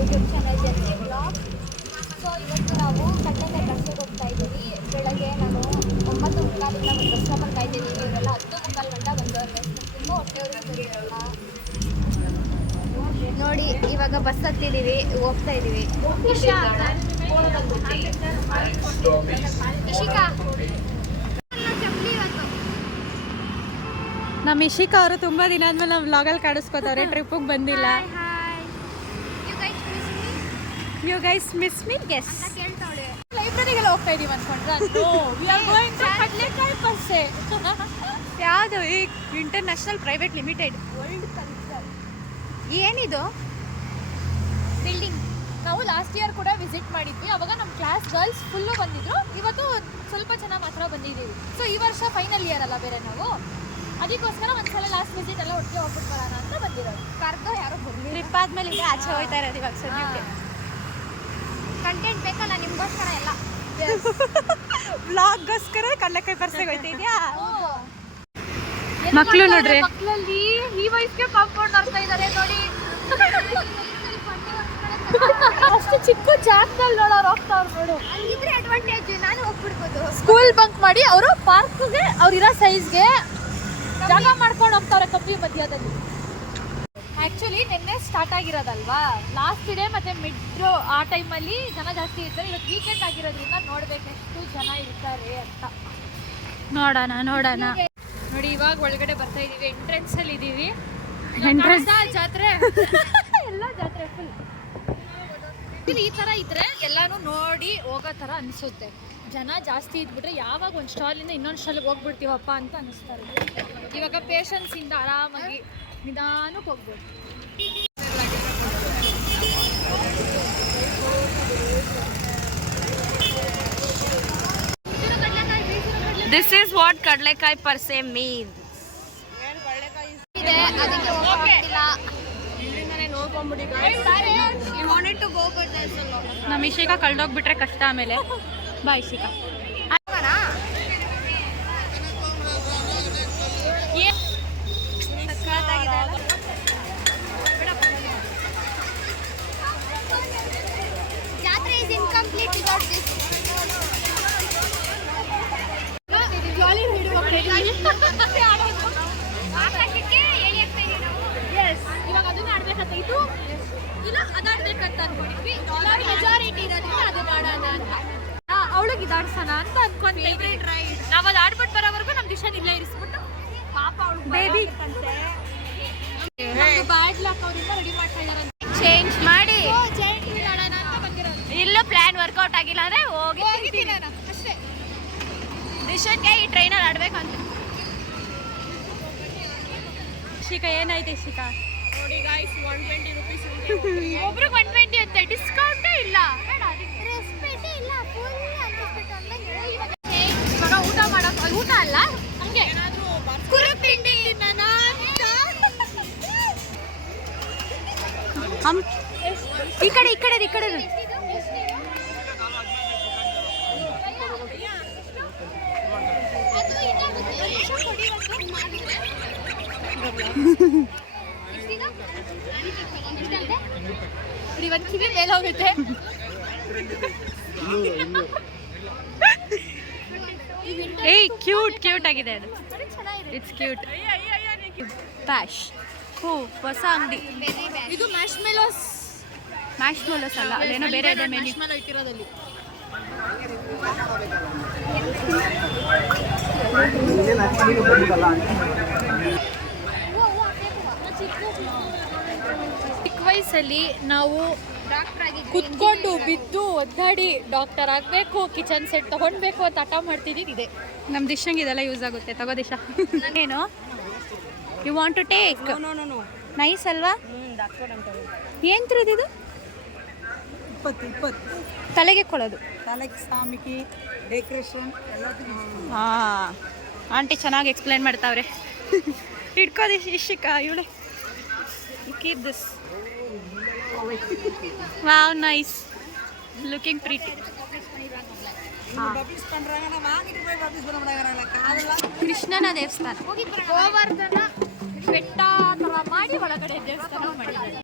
YouTube channel Jersey blog. So ಇವತ್ತು ನಾವು ಕಡಲೆಕಾಯಿ ಕರ್ಸಕ್ಕೆ ಹೋಗ್ತಾ ಇದ್ದೀವಿ. ಬೆಳಗ್ಗೆ ನಾನು 9:45 ಒಂದು ಬಸ್ ಸ್ಟಾಪಲ್ಲಿ ಕಾಯ್ತಿದ್ದೀವಿ. ಇವರೆಲ್ಲ 10:45 ಗಂಟೆ ಬಂದವ್ರೆ. ತುಂಬ ಹೊಟ್ಟೆವ್ರಿರಲ್ಲ ನೋಡಿ. ಇವಾಗ ಬಸ್ ಹತ್ತಿದ್ದೀವಿ, ಹೋಗ್ತಾ ಇದ್ದೀವಿ. ಇಶಿಕಾ ನಮ್ಮ ಇಶಿಕಾ ಅವರು ತುಂಬ ದಿನ ಆದ್ಮೇಲೆ ನಾವು ವ್ಲಾಗಲ್ಲಿ ಕಾಣಿಸ್ಕೋತಾರೆ. ಟ್ರಿಪ್ಪಿಗೆ ಬಂದಿಲ್ಲ. You guys miss me guess. ಲೈಬ್ರರಿಗೆಲ್ಲ ಹೋಗ್ತಾ ಇದೀವಿ ಅನ್ಕೊಂಡ್ರೆ ಯಾವುದು ಈ ಇಂಟರ್ನ್ಯಾಷನಲ್ ಪ್ರೈವೇಟ್ ಲಿಮಿಟೆಡ್ ಏನಿದು ಬಿಲ್ಡಿಂಗ್. ನಾವು ಲಾಸ್ಟ್ ಇಯರ್ ಕೂಡ ವಿಸಿಟ್ ಮಾಡಿದ್ವಿ. ಅವಾಗ ನಮ್ಮ ಕ್ಲಾಸ್ ಗರ್ಲ್ಸ್ ಫುಲ್ಲು ಬಂದಿದ್ರು. ಇವತ್ತು ಸ್ವಲ್ಪ ಜನ ಮಾತ್ರ ಬಂದಿದ್ದೀವಿ. ಸೊ ಈ ವರ್ಷ ಫೈನಲ್ ಇಯರ್ ಅಲ್ಲ ಬೇರೆ ನಾವು, ಅದಕ್ಕೋಸ್ಕರ ಒಂದ್ಸಲ ಲಾಸ್ಟ್ ವಿಸಿಟ್ ಎಲ್ಲ ಒಟ್ಟಿಗೆ ಹೋಗ್ಬಿಟ್ಟು ಬರೋಣ ಅಂತ ಬಂದಿರೋದು. ಕರ್ದು ಯಾರೋ ಬರ್ಲಿ. ಟ್ರಿಪ್ ಆದ್ಮೇಲೆ ಈಗ ಆಚೆ ಹೋಗ್ತಾ ಇರೋದು ಇವಾಗ ಸದ್ಯಕ್ಕೆ. ಕಂಟೆಂಟ್ ಬೇಕಲ್ಲ ನಿಮ್ಗೋಸ್ಕರ ಎಲ್ಲ. ವ್ಲಾಗ್ಗೋಸ್ಕರ ಕಡಲೆಕಾಯಿ ಪರ್ಸೆಗೆ ಹೋಗ್ತಾ ಇದೆಯಾ? ಮಕ್ಕಳು ನೋಡ್ರಿ, ಮಕ್ಕಳಲ್ಲಿ ಈ ವಯಸ್ಸಿಗೆ ಕಾಂಪೌಂಡ್ ಆಡ್ತಾ ಇದ್ದಾರೆ ನೋಡಿ. ಅಷ್ಟು ಚಿಕ್ಕ ಜಾಗದಲ್ಲಿ ನೋಡೋರು ಹೋಗ್ತಾವ್ರು ನೋಡು. ಅಲ್ಲಿದ್ರೆ ಅಡ್ವಾಂಟೇಜ್, ನಾನು ಹೋಗ್ಬಿಡ್ಬೋದು. ಸ್ಕೂಲ್ ಬಂಕ್ ಮಾಡಿ ಅವರು ಪಾರ್ಕ್ಗೆ ಅವ್ರಿರೋ ಸೈಜ್ಗೆ ಜಾಗ ಮಾಡ್ಕೊಂಡು ಹೋಗ್ತಾವ್ರೆ ಕಪ್ಪಿ ಮಧ್ಯದಲ್ಲಿ. ಆ್ಯಕ್ಚುಲಿ ನಿನ್ನೆ ಸ್ಟಾರ್ಟ್ ಆಗಿರೋದಲ್ವಾ, ಲಾಸ್ಟ್ ಡೇ ಮತ್ತು ಮಿಡ್ ಆ ಟೈಮಲ್ಲಿ ಜನ ಜಾಸ್ತಿ ಇರ್ತಾರೆ. ಇವತ್ತು ವೀಕೆಂಡ್ ಆಗಿರೋದ್ರಿಂದ ನೋಡ್ಬೇಕು ಎಷ್ಟು ಜನ ಇರ್ತಾರೆ ಅಂತ. ನೋಡೋಣ ನೋಡಿ. ಇವಾಗ ಒಳಗಡೆ ಬರ್ತಾ ಇದೀವಿ, ಎಂಟ್ರೆನ್ಸ್ ಅಲ್ಲಿ ಇದೀವಿ. ಜಾತ್ರೆ ಎಲ್ಲ ಜಾತ್ರೆ ಫುಲ್. ಇಲ್ಲಿ ಈ ತರ ಇದ್ರೆ ಎಲ್ಲಾನು ನೋಡಿ ಹೋಗೋ ತರ ಅನ್ಸುತ್ತೆ. ಜನ ಜಾಸ್ತಿ ಇದ್ಬಿಟ್ರೆ ಯಾವಾಗ ಒಂದು ಸ್ಟಾಲಿಂದ ಇನ್ನೊಂದು ಸ್ಟಾಲ್ಗೆ ಹೋಗ್ಬಿಡ್ತೀವಪ್ಪ ಅಂತ ಅನಿಸ್ತಾರೆ. ಇವಾಗ ಪೇಷನ್ಸ್ ಇಂದ ಆರಾಮಾಗಿ ನಿಧಾನಕ್ಕೆ ಹೋಗ್ಬೋದು. This is what kadlekai parse means. ಇದೆ ಅದಕ್ಕೆ ಹೋಗ್ತಿಲ್ಲ. ನಮ್ಮ ಇಶಿಕಾ ಕಳ್ದೋಗ್ಬಿಟ್ರೆ ಕಷ್ಟ ಆಮೇಲೆ. ಬಾ ಇಶಿಕಾ. ಜಾತ್ರೆ is incomplete without this. ಜಾಲಿ ಹಿಡಿಯುವ ಆಕಾಶಕ್ಕೆ ಎಳಿ ಆಗ್ತಾ ಇದೀವಿ ನಾವು. ಎಸ್, ಇವಾಗ ಅದನ್ನ ಆಡ್ಬೇಕಂತ ಇದು ಇಲ್ಲ ಅದಾಡ್ಬೇಕಂತ ಅನ್ಕೊಂಡಿದ್ವಿ. ಮೆಜಾರಿಟಿ ಇರೋದ್ರಿಂದ ಅದನ್ನ ಆಡೋಣ ಅಂತ. ಅವಳಿಗೆ ಇದಾಡ್ಸೋಣ ಅಂತ ಅನ್ಕೊಂತೀವಿ. ನಾವು ಅದು ಆಡ್ಬಿಟ್ಟು ಬರೋವರೆಗೂ ನಮ್ಮ ದಿಶಾನ್ ಇಲ್ಲೇ ಇರಿಸ್ಬಿಟ್ಟು ಪಾಪ ಅವಳು ಬೇಬಿ ಬ್ಯಾಡ್ ಲಕ್ ಅವರಿಂದ ರೆಡಿ ಮಾಡ್ತಾ ಇದಾರೆ. ಚೇಂಜ್ ಮಾಡಿ ಆಡೋಣ ಅಂತ ಬಂದಿರೋದು. ಇಲ್ಲೂ ಪ್ಲಾನ್ ವರ್ಕೌಟ್ ಆಗಿಲ್ಲ ಅಂದ್ರೆ ಹೋಗಿ ಅಷ್ಟೇ. ದಿಶನ್ಗೆ ಈ ಟ್ರೈನರ್ ಆಡ್ಬೇಕಂತ. ಶಿಖಾ ಏನಾಯ್ತು ಶಿಖಾ? ನೋಡಿ ಗಾಯ್ಸ್ 120 ರೂಪೀಸ್ ಒಬ್ರಿಗೆ 120 ಅಂತೆ, ಡಿಸ್ಕೌಂಟೇ ಇಲ್ಲ. ರೆಸ್ಪೆಕ್ಟೇ ಇಲ್ಲ, ಫುಲ್ ಅನ್ರೆಸ್ಪೆಕ್ಟ್ ಅಂತ ಹೇಳಿ. ಇವಾಗ ಊಟ ಮಾಡೋಕೆ ಊಟ ಅಲ್ಲ ಹಂಗೆ ಏನಾದರೂ ಕುರುಕ್ ತಿಂಡಿ ತಿನ್ನೋಣ ಅಂತ. ಈ ಕಡೆ ಒಂದು ಕಿವಿ ಮೇಲೆ ಹೋಗುತ್ತೆ. ಏಯ್ ಕ್ಯೂಟ್ ಆಗಿದೆ ಅದು. It's cute. ಪ್ಯಾಶ್ ಹೊಸ ಅಂಗಡಿ ಇದು ಮ್ಯಾಶ್ ಮೆಲೋಸ್ ಅಲ್ಲ, ಅಲ್ಲೇನೋ ಬೇರೆ ಇದೆ ಮೆನು. ಮೆಲೋ ಇಟ್ಟಿರೋದಲ್ಲಿ ಚಿಕ್ಕ ವಯಸ್ಸಲ್ಲಿ ನಾವು ಕುತ್ಕೊಂಡು ಬಿದ್ದು ಒದ್ದಾಡಿ ಡಾಕ್ಟರ್ ಆಗಬೇಕು, ಕಿಚನ್ ಸೆಟ್ ತಗೊಳ್ಬೇಕು ಅಂತ ಹಠ ಮಾಡ್ತಿದ್ದೀವಿ. ಇದೆ ನಮ್ಮ ದಿಶಂಗೆ ಇದೆಲ್ಲ ಯೂಸ್ ಆಗುತ್ತೆ. ತಗೋ ದಿಶಾ. ಏನು you want to take? Nice ಅಲ್ವಾ? ಏನು ತಿರುದಿದು? 20 ತಲೆಗೆ ಕೊಡೋದು. ತಲೆಗೆ ಸ್ವಾಮಿಗೆ ಡೆಕೋರೇಷನ್ ಎಲ್ಲ. ಹಾಂ, ಆಂಟಿ ಚೆನ್ನಾಗಿ ಎಕ್ಸ್ಪ್ಲೇನ್ ಮಾಡ್ತಾವ್ರೆ. ಇಟ್ಕೋದಿ ಇಶಿಕಾ ಇವಳೆ. Keep this. Wow, nice, looking pretty. ಕೃಷ್ಣನ ದೇವಸ್ಥಾನ, ಗೋವರ್ಧನ ಬೆಟ್ಟ ಥರ ಮಾಡಿ ಒಳಗಡೆ ದೇವಸ್ಥಾನ ಮಾಡಿದ್ದಾರೆ.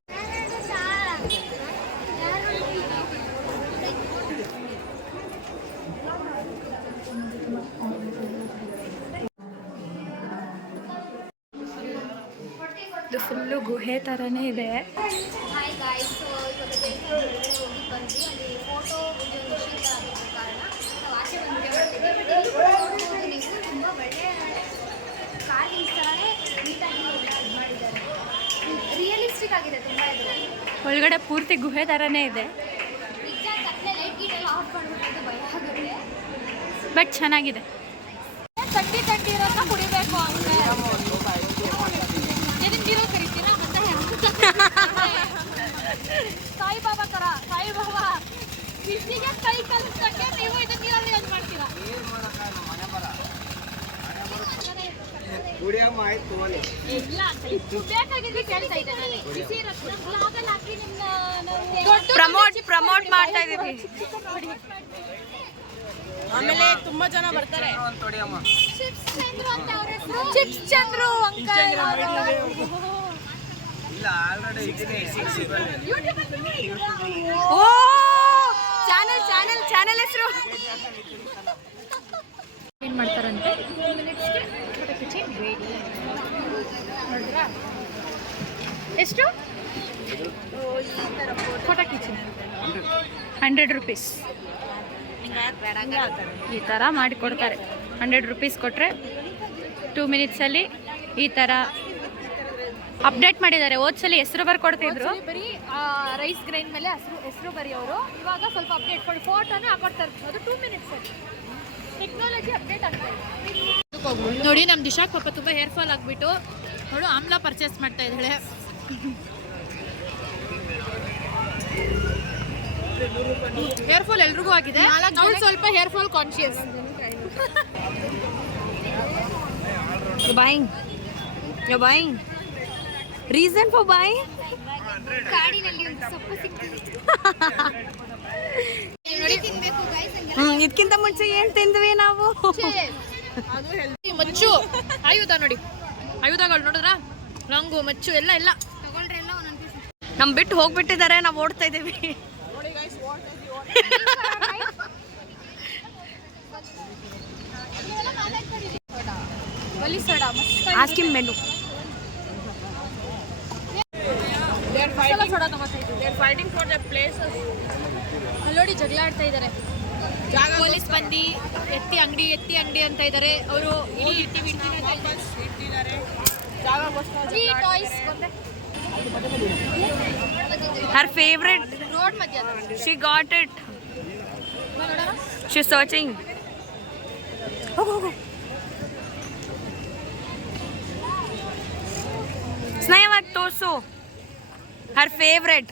ಗುಹೆ ಥರನೇ ಇದೆ. ಹಾಯ್ ಗಾಯ್ಸ್, ಇವಾಗ ದೇವಸ್ಥಾನಕ್ಕೆ ಹೋಗಿ ಬಂದ್ವಿ. ಅಲ್ಲಿ ಫೋಟೋ ವಿಡಿಯೋ ನಿಶ್ಚಿತ ಆಗಿರೋ ಕಾರಣ ನಾವು ಆಚೆ ಬಂದು ವಿಡಿಯೋ ಮಾಡ್ತಿದ್ದೀವಿ. ನೀವು ತುಂಬ ಒಳ್ಳೆಯ ಕಾರ್ವಿಂಗ್ಸ್ ಥರನೇ ನೀಟಾಗಿ ಇದು ಮಾಡಿದ್ದಾರೆ. ರಿಯಲಿಸ್ಟಿಕ್ ಆಗಿದೆ ತುಂಬ. ಇದು ಒಳಗಡೆ ಪೂರ್ತಿ ಗುಹೆ ಥರನೇ ಇದೆ, ನಿಜ ಕತ್ಲೆ ಲೈಟ್ ಗೀಟ್ ಎಲ್ಲ ಆಫ್ ಮಾಡಿಬಿಟ್ಟು ಭಯ ಆಗುತ್ತೆ. ಬಟ್ ಚೆನ್ನಾಗಿದೆ. ತಟ್ಟಿ ತಟ್ಟಿ ಇರೋದನ್ನ ಕುಡಿಬೇಕು ಅಂತ ನೀರು ಕರಿತೀರಾ ಮತ್ತೆ ಸಾಯಿಬಾಬಾ ಥರ ಸಾಯಿಬಾಬಾ ಬಿಸಿಗೆ ಕೈ ಕಲಿಸಕ್ಕೆ ನೀವು ಇದನ್ನ ನೀರಲ್ಲಿ ಯೂಸ್ ಮಾಡ್ತೀರಾ. ಇಲ್ಲ ಬೇಕಾಗಿದ್ದು ಕೇಳ್ತಾ ಇದ್ದೆ ನಾನು. ಬಿಸಿ ಇರೋದು ಬ್ಲಾಗಲ್ಲಿ ಹಾಕಿ ನಿಮ್ಮ ಪ್ರಮೋಟ್ ಮಾಡ್ತಾ ಇದೀವಿ. ಆಮೇಲೆ ತುಂಬಾ ಜನ ಬರ್ತಾರೆ. ಚಿಪ್ಸ್ ಚಂದ್ರು ಅಂತ ಅವ್ರ ಹೆಸರು. ಚಿಪ್ಸ್ ಚಂದ್ರು ಅಂಕಲ್ ಓ ಚಾನಲ್ ಹೆಸರು ಏನು ಮಾಡ್ತಾರಂತೆ. 2 ಮಿನಿಟ್ಸ್ಗೆ ನೋಡಿದ್ರಾ ಎಷ್ಟು ಫೋಟೋ ಕಿಚನ್ 100 ರೂಪೀಸ್ ಈ ಥರ ಮಾಡಿಕೊಡ್ತಾರೆ. 100 ರೂಪೀಸ್ ಕೊಟ್ಟರೆ 2 ಮಿನಿಟ್ಸಲ್ಲಿ ಈ ಥರ ಅಪ್ಡೇಟ್ ಮಾಡಿದ್ದಾರೆ. ಹೋದ್ಸಲಿ ಹೆಸರು ಬರ್ಕೊಡ್ತಿದ್ರು, ಬರೀ ರೈಸ್ ಗ್ರೈಂಡ್ ಮೇಲೆ ಹೆಸರು ಬರೆಯೋರು. ಇವಾಗ ಸ್ವಲ್ಪ ಅಪ್ಡೇಟ್ ಕೊಡಿ, ಫೋಟೋನೇ ಹಾಕೊಡ್ತಾರೆ. ಅದು 2 ಮಿನಿಟ್ಸಲ್ಲಿ ಟೆಕ್ನಾಲಜಿ ಅಪ್ಡೇಟ್ ಆಗ್ತಾ ಇದೆ. ನೋಡಿ ನಮ್ಮ ದಿಶಾಕ್ ಪಾಪ ತುಂಬ ಹೇರ್ ಫಾಲ್ ಆಗಿಬಿಟ್ಟು ನೋಡು ಆಮ್ಲ ಪರ್ಚೇಸ್ ಮಾಡ್ತಾ ಇದ್ದಾಳೆ. ಹೇರ್ ಫಾಲ್ ಎಲ್ರಿಗೂ ಆಗಿದೆ, ಅವಳು ಸ್ವಲ್ಪ hair fall conscious. You're buying. Reason for buying? ಕಾಡಿನಲ್ಲಿ ಒಂದು ಸೊಪ್ಪು ಸಿಕ್ಕಿದೆ. ನೋಡಿ ತಿನ್ಬೇಕು ಗೈಸ್. ಇದಕ್ಕಿಂತ ಮುಂಚೆ ಏನು ತಿಂದ್ವಿ ನಾವು? ಮಚ್ಚು ಆಯುಧ ನೋಡಿ, ಆಯುಧಗಳು ನೋಡಿದ್ರ ಲಂಗು ಮಚ್ಚು ಎಲ್ಲ ಎಲ್ಲ ತಗೊಳ್ರಿ ಎಲ್ಲ ಒಂದೊಂದು ಪೀಸ್. ನಮ್ ಬಿಟ್ಟು ಹೋಗ್ಬಿಟ್ಟಿದ್ದಾರೆ, ನಾವು ಓಡ್ತಾ ಇದೀವಿ. ಬಲಿ ಸಡ Ask him menu. ಸೋಡಾ ತಗೋತಾ ಇದ್ದೀವಿ. They're fighting for their places. ಅಲ್ಲಿ ನೋಡಿ ಜಗಳ ಆಡ್ತಾ ಇದ್ದಾರೆ. ಪೊಲೀಸ್ ಬಂದು ಎತ್ತಿ ಅಂಗಡಿ ಅಂತ ಇದ್ದಾರೆ. ಅವರು ಇಟ್ಟಿದ್ದಾರೆ ಜಾಗಗೋಸ್ಕರ ಟಾಯ್ಸ್ Her favorite. ರೋಡ್ ಮಧ್ಯ She got it. ನೋಡೋಣ. She's searching. ಹೋಗು. ಸ್ನೇಹವಾಗಿ ತೋರ್ಸು. Her favorite.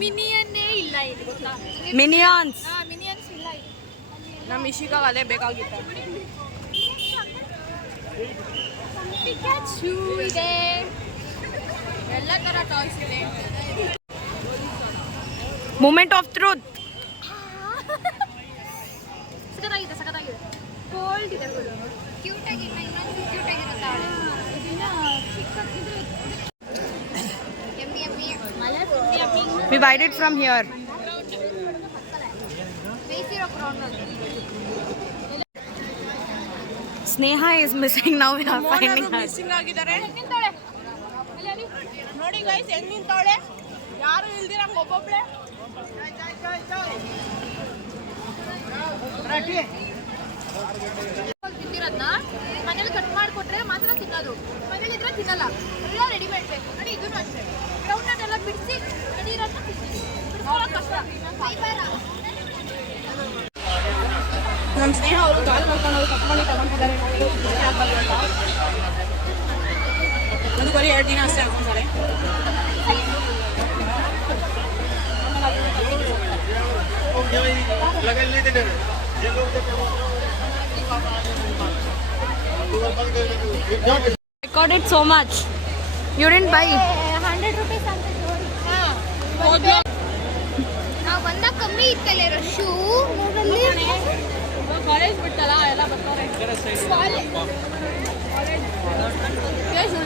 ಮಿನಿಯನ್ನೇ ಇಲ್ಲ ಇಲ್ಲಿ ಗೊತ್ತಾ. Minions. ಮಿನಿಯನ್ಸ್ ಇಲ್ಲ ಇಲ್ಲಿ. ನಮ್ಮ ಇಶಿಕಾಗ ಅದೇ ಬೇಕಾಗಿತ್ತು. ಪಿಕಾಚು ಇದೆ, ಎಲ್ಲ ಥರ ಟಾಯ್ಸ್ ಇದೆ. Moment of truth. ಸಖತ್ತಾಗಿದೆ ಕೋಲ್ಡ್ ಇದೆ. ಕ್ಯೂಟ್ ಆಗಿಲ್ಲ, ಇನ್ನೊಂದು ಕ್ಯೂಟ್ ಆಗಿರುತ್ತೆ ಅವಳು. Yummy yummy. We buy it from here. ಬೇಯಿಸಿರೋ ಕ್ರೌನ್ ಅಲ್ಲಿ. Sneha is missing now. We are finding her. Missing ಆಗಿದ್ದಾರೆ. ನಿಂತಾಳೆ ನೋಡಿ ಗೈಸ್ ಹೆಂಗ್ ನಿಂತವಳೆ, ಯಾರು ಇಲ್ದಿರಂಗ ಒಬ್ಬೊಬ್ಳೆ. ತಿಂದಿರೋದನ್ನ ಮನೇಲಿ ಕಟ್ ಮಾಡಿಕೊಟ್ರೆ ಮಾತ್ರ ತಿನ್ನೋದು, ಮನೇಲಿ ಇದ್ರೆ ತಿನ್ನಲ್ಲ. ಎಲ್ಲ ರೆಡಿಮೇಡ್ ಬೇಕು. ನೋಡಿ ಇದನ್ನು ಅಷ್ಟೇ, ಗ್ರೌಂಡ್ ನಟ್ ಎಲ್ಲ ಬಿಡಿಸಿ ರೆಡಿ ಇರೋದನ್ನ ತಿಂತೀವಿ. ಬಿಡ್ಕೊಳ್ಳೋದು ಕಷ್ಟ. ನಮ್ಮ ಸ್ನೇಹ ಅವರು ಕಾಲ್ ಮಾಡ್ಕೊಂಡು ಅವ್ರು ಕಟ್ ಮಾಡಿ ತಗೊಂಡಿದ್ದಾರೆ. ಅದು ಬರೀ 2 ದಿನ ಅಷ್ಟೇ ಹಾಕೊಂತಾರೆ. I got it so much. You didn't buy. 100 rupees ಅಂತ ನೋಡಿ. ನಾವು ಬಂದಾಗ ಕಮ್ಮಿ ಇತ್ತಲ್ಲ ರಶ್ಶು. ಕಾಲೇಜ್ ಬಿಟ್ಟಲ್ಲ ಎಲ್ಲ ಬರ್ತಾರೆ.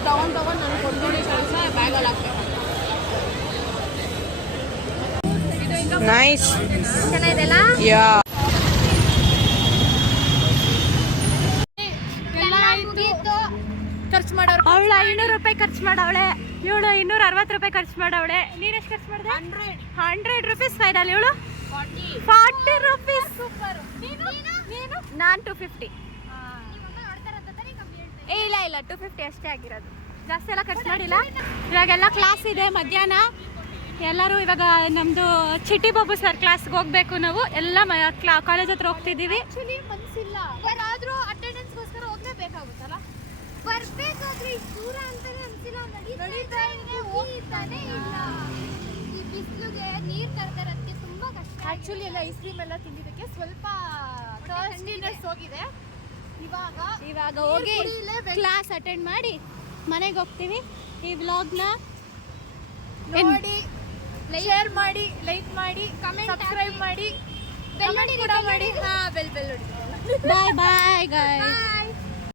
ತಗೊಂಡು ನನಗೆ ಕೊಡ್ತೀನಿ ಬ್ಯಾಗಲ್ಲಿ ಹಾಕ್ಬೇಕು. ನೈಸ್. ಚೆನ್ನಾಗಿದೆಲ್ಲ. ಯಾ ಎಲ್ಲ ಆಯ್ತು ಖರ್ಚು ಮಾಡೋರು. ಅವಳು 500 ರೂಪಾಯಿ ಖರ್ಚು ಮಾಡವಳೆ, ಇವಳು 260 ರೂಪಾಯಿ ಖರ್ಚು ಮಾಡವಳೆ. ನೀನು ಎಷ್ಟು ಖರ್ಚು ಮಾಡಿದೆ? 100 ರೂಪೀಸ್ ಫೈನಲ್. ಇವಳು 40 ರೂಪೀಸ್. ಸೂಪರ್. ನಾನು 250. ಇಲ್ಲ 250 ಅಷ್ಟೇ ಆಗಿರೋದು, ಜಾಸ್ತಿ ಎಲ್ಲ ಖರ್ಚು ಮಾಡಿಲ್ಲ. ಇವಾಗೆಲ್ಲ ಕ್ಲಾಸ್ ಇದೆ ಮಧ್ಯಾಹ್ನ. ಎಲ್ಲರೂ ಇವಾಗ ನಮ್ಮದು ಚಿಟ್ಟಿ ಬಾಬು ಸರ್ ಕ್ಲಾಸ್ಗೆ ಹೋಗ್ಬೇಕು. ನಾವು ಎಲ್ಲ ಕಾಲೇಜ್ ಹತ್ರ ಹೋಗ್ತಿದ್ದೀವಿ. ಆಕ್ಚುಲಿ ಮನ್ಸಿಲ್ಲ, ಆದ್ರೂ ಅಟೆಂಡೆನ್ಸ್ಗೋಸ್ಕರ ಹೋಗ್ಲೇಬೇಕಾಗುತ್ತಲ್ಲ. ಬರ್ಬೇಕಾದ್ರೆ ಇಷ್ಟು ದೂರ ಅಂತಾನೆ ಅನ್ಸಿಲ್ಲ. ಹೋಗ್ತಾನೆ ಇಲ್ಲ. ಈ ಬಿಸಿಲಿಗೆ ನೀರು ತರದಕ್ಕೆ ತುಂಬಾ ಕಷ್ಟ. ಆಕ್ಚುಲಿ ಎಲ್ಲ ಐಸ್ ಕ್ರೀಮ್ ಎಲ್ಲ ತಿಂದಿದ್ದಕ್ಕೆ ಸ್ವಲ್ಪ ಥರ್ಸ್ಟಿನೆಸ್ ಹೋಗಿದೆ. ಇವಾಗ ಹೋಗಿ ಕ್ಲಾಸ್ ಅಟೆಂಡ್ ಮಾಡಿ ಮನೆಗೆ ಹೋಗ್ತೀವಿ. ಈ ವ್ಲಾಗ್ನ ನೋಡಿ, ಶೇರ್ ಮಾಡಿ, ಲೈಕ್ ಮಾಡಿ, ಸಬ್ಸ್ಕ್ರೈಬ್ ಮಾಡಿ, ಕಮೆಂಟ್ ಕೂಡ ಮಾಡಿ. ಬೆಲ್ ಹೊಡಿ. ಬಾಯ್ ಬಾಯ್ ಗೈಸ್.